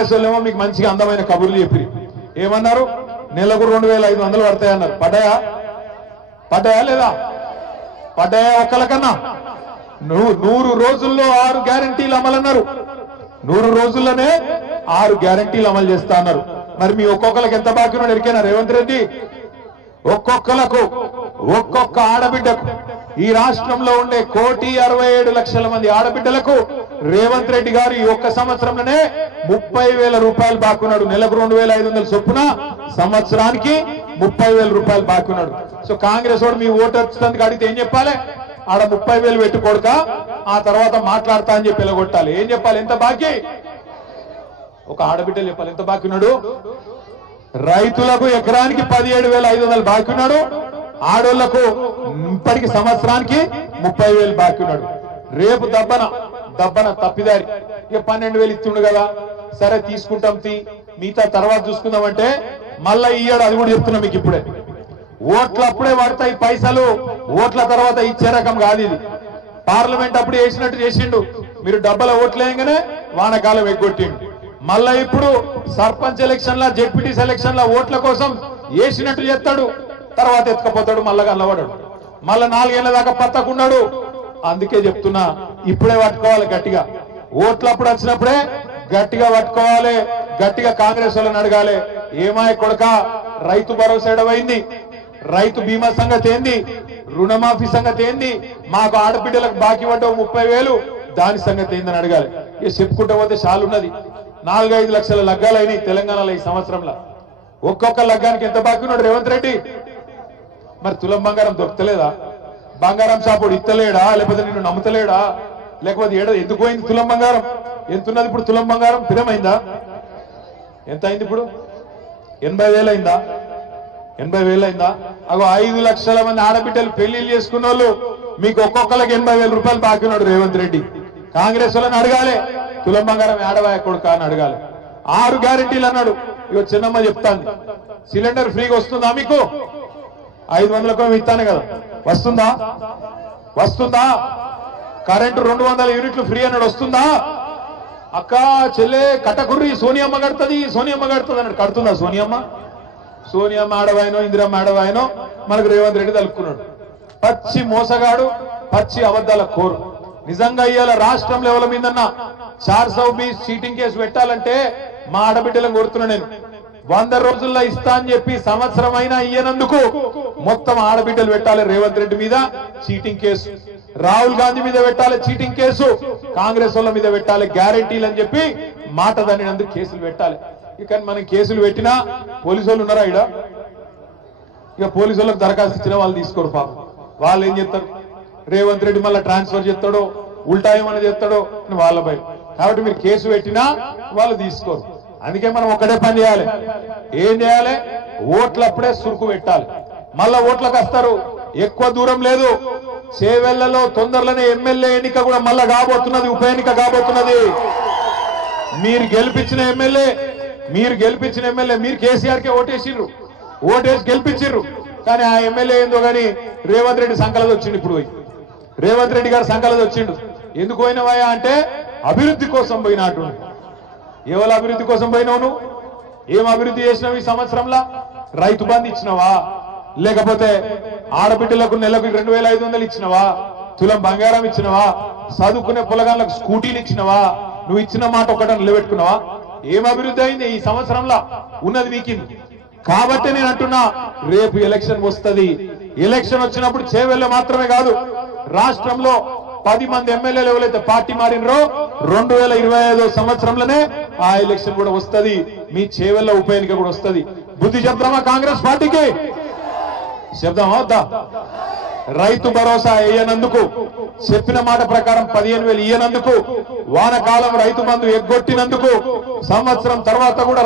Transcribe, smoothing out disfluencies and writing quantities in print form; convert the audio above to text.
కాంగ్రెస్ వాళ్ళేమో మీకు మంచిగా అందమైన కబుర్లు చెప్పి ఏమన్నారు? నెలకు 2500 పడతాయన్నారు. పడ్డాయా లేదా? పడ్డాయా? ఒక్కలకన్నా 100 రోజుల్లో 6 గ్యారంటీలు అమలన్నారు. 100 రోజుల్లోనే 6 గ్యారంటీలు అమలు చేస్తా అన్నారు. మరి మీ ఒక్కొక్కరికి ఎంత బాకీ ఉన్నాడు ఎరికైనా రేవంత్ రెడ్డి? ఒక్కొక్కలకు ఒక్కొక్క ఆడబిడ్డకు ఈ రాష్ట్రంలో ఉండే 1,67,00,000 మంది ఆడబిడ్డలకు రేవంత్ రెడ్డి గారు ఈ ఒక్క సంవత్సరంలోనే 30,000 రూపాయలు బాకీ ఉన్నాడు. నెలకు 2,500 చొప్పున సంవత్సరానికి 30,000 రూపాయలు బాకీ ఉన్నాడు. సో కాంగ్రెస్ వాడు మీ ఓటు వచ్చినందుకు అడిగితే ఏం చెప్పాలి? ఆడ 30,000 పెట్టుకోడుక ఆ తర్వాత మాట్లాడతా అని చెప్పి ఎలగొట్టాలి. ఏం చెప్పాలి? ఎంత బాకీ? ఒక ఆడబిడ్డలు చెప్పాలి ఎంత బాకీ ఉన్నాడు. రైతులకు ఎకరానికి 17,500 బాకీ ఉన్నాడు. ఆడోళ్లకు ఇప్పటికి సంవత్సరానికి 30,000 బాకీ ఉన్నాడు. రేపు దబ్బన తప్పిదారి ఇక 12,000 ఇస్తుండు కదా, సరే తీసుకుంటాం మిగతా తర్వాత చూసుకుందామంటే మళ్ళా ఇయ్యాడు. అది కూడా చెప్తున్నా మీకు ఇప్పుడే. ఓట్లు అప్పుడే పడతాయి పైసలు, ఓట్ల తర్వాత ఇచ్చే రకం కాదు ఇది. పార్లమెంట్ అప్పుడు వేసినట్టు చేసిండు, మీరు డబ్బల ఓట్లేయంగానే వానకాలం ఎగ్గొట్టిండు. మళ్ళా ఇప్పుడు సర్పంచ్ ఎలక్షన్ లా జెడ్పీటీ సెలక్షన్ లా ఓట్ల కోసం వేసినట్టు చేస్తాడు, తర్వాత ఎత్తుకపోతాడు, మళ్ళా కలవడాడు, మళ్ళా 4 ఏళ్ల దాకా పత్తకున్నాడు. అందుకే చెప్తున్నా ఇప్పుడే పట్టుకోవాలి గట్టిగా. ఓట్లప్పుడు వచ్చినప్పుడే గట్టిగా పట్టుకోవాలి, గట్టిగా కాంగ్రెస్ వాళ్ళని అడగాలి. ఏమాయ కొడక రైతు భరోసా ఎడవైంది, రైతు బీమా సంగతి ఏంది, రుణమాఫీ సంగతి ఏంది, మాకు ఆడబిడ్డలకు బాకీ పడ్డవు 30,000 దాని సంగతి ఏందని అడగాలి. ఇక చెప్పుకుంటూ పోతే చాలు ఉన్నది. 4-5 లక్షల లగ్గాలైనాయి తెలంగాణలో ఈ సంవత్సరంలో. ఒక్కొక్క లగ్గానికి ఎంత బాకీ ఉన్నాడు రేవంత్ రెడ్డి? మరి తులం బంగారం దొరకలేదా? బంగారం షాపుడు ఇత్తలేడా? లేకపోతే నిన్ను నమ్ముతలేడా? లేకపోతే ఎందుకు పోయింది తులం బంగారం? ఎంతున్నది ఇప్పుడు తులం బంగారం? స్థిరమైందా? ఎంత అయింది ఇప్పుడు? 80,000 అయిందా? 80,000 అయిందా? అగో 5 లక్షల మంది ఆడబిడ్డలు పెళ్లిళ్ళు చేసుకున్న వాళ్ళు మీకు ఒక్కొక్కరికి 80,000 రూపాయలు బాకీ ఉన్నాడు రేవంత్ రెడ్డి. కాంగ్రెస్ వాళ్ళని అడగాలి, తులం బంగారం ఏడవాయ కొడుక అని అడగాలి. 6 గ్యారెంటీలు అన్నాడు. ఇగో చిన్నమ్మ చెప్తాను, సిలిండర్ ఫ్రీగా వస్తుందా మీకు? 500కు ఇస్తాను కదా, వస్తుందా? కరెంటు 200 యూనిట్లు ఫ్రీ అన్నాడు, వస్తుందా? అక్క చెల్లె కట్టకుర్రి సోనియమ్మ కడుతుంది అన్నాడు, కడుతుందా సోనియమ్మ ఆడవాయనో ఇందిరమ్మ ఆడవాయనో మనకు రేవంత్ రెడ్డి తలుపుకున్నాడు. పచ్చి మోసగాడు, పచ్చి అబద్ధాల కోరు. నిజంగా ఇవాళ రాష్ట్రం లెవెల్ మీదన్నా 420 చీటింగ్ కేసు పెట్టాలంటే మా ఆడబిడ్డలను కోరుతున్నా నేను. 100 రోజుల్లో ఇస్తా అని చెప్పి సంవత్సరం అయినా ఇయ్యనందుకు మొత్తం ఆడబిడ్డలు పెట్టాలి రేవంత్ రెడ్డి మీద చీటింగ్ కేసు, రాహుల్ గాంధీ మీద పెట్టాలి చీటింగ్ కేసు, కాంగ్రెస్ వాళ్ళ మీద పెట్టాలి గ్యారెంటీలు అని చెప్పి మాట దానినందుకు కేసులు పెట్టాలి. ఇక మనం కేసులు పెట్టినా పోలీసు వాళ్ళు ఉన్నారా ఇడ? ఇక పోలీసు వాళ్ళకి దరఖాస్తు ఇచ్చినా వాళ్ళు తీసుకోరు పాపం. వాళ్ళు ఏం చెప్తారు? రేవంత్ రెడ్డి మళ్ళీ ట్రాన్స్ఫర్ చేస్తాడో ఉల్టా ఏమన్నా చేస్తాడో వాళ్ళ భయం. కాబట్టి మీరు కేసు పెట్టినా వాళ్ళు తీసుకోరు. అందుకే మనం ఒక్కటే పని చేయాలి. ఏం చేయాలి? ఓట్లప్పుడే సురుకు పెట్టాలి. మళ్ళా ఓట్లకు వస్తారు, ఎక్కువ దూరం లేదు, చేవెళ్లలో తొందరలోనే ఎమ్మెల్యే ఎన్నిక కూడా మళ్ళా కాబోతున్నది, ఉప ఎన్నిక కాబోతున్నది. మీరు గెలిపించిన ఎమ్మెల్యే మీరు కేసీఆర్కే ఓటేసి గెలిపించిర్రు. కానీ ఆ ఎమ్మెల్యే ఏందో కానీ రేవంత్ రెడ్డి సంకలది వచ్చిండు. ఇప్పుడు రేవంత్ రెడ్డి గారు సంకలది వచ్చిండు. ఎందుకు పోయినవాయా అంటే అభివృద్ధి కోసం పోయినట్టు. ఎవరు అభివృద్ధి కోసం పోయినావు నువ్వు? ఏం అభివృద్ధి చేసినావు ఈ సంవత్సరంలో? రైతు బంధు ఇచ్చినవా? లేకపోతే ఆడబిడ్డలకు నెలకు 2,500 ఇచ్చినవా? తులం బంగారం ఇచ్చినవా? చదువుకునే పొలగాళ్ళకు స్కూటీలు ఇచ్చినవా? నువ్వు ఇచ్చిన మాట ఒకటి నిలబెట్టుకున్నావా? ఏం అభివృద్ధి అయింది ఈ సంవత్సరంలో? ఉన్నది వీకింది. కాబట్టి నేను అంటున్నా, రేపు ఎలక్షన్ వస్తుంది. ఎలక్షన్ వచ్చినప్పుడు చేవెళ్ళ మాత్రమే కాదు, రాష్ట్రంలో 10 మంది ఎమ్మెల్యేలు ఎవరైతే పార్టీ మారినరో 2025 సంవత్సరంలోనే ఆ ఎలక్షన్ కూడా వస్తుంది. మీ చేవెళ్ళ ఉప ఎన్నిక కూడా వస్తుంది. బుద్ధి చెప్దామా కాంగ్రెస్ పార్టీకి? చెప్దామా వద్దా? రైతు భరోసా వేయనందుకు, చెప్పిన మాట ప్రకారం 15,000 ఇయ్యనందుకు, వానకాలం రైతు బంధు ఎగ్గొట్టినందుకు, సంవత్సరం తర్వాత కూడా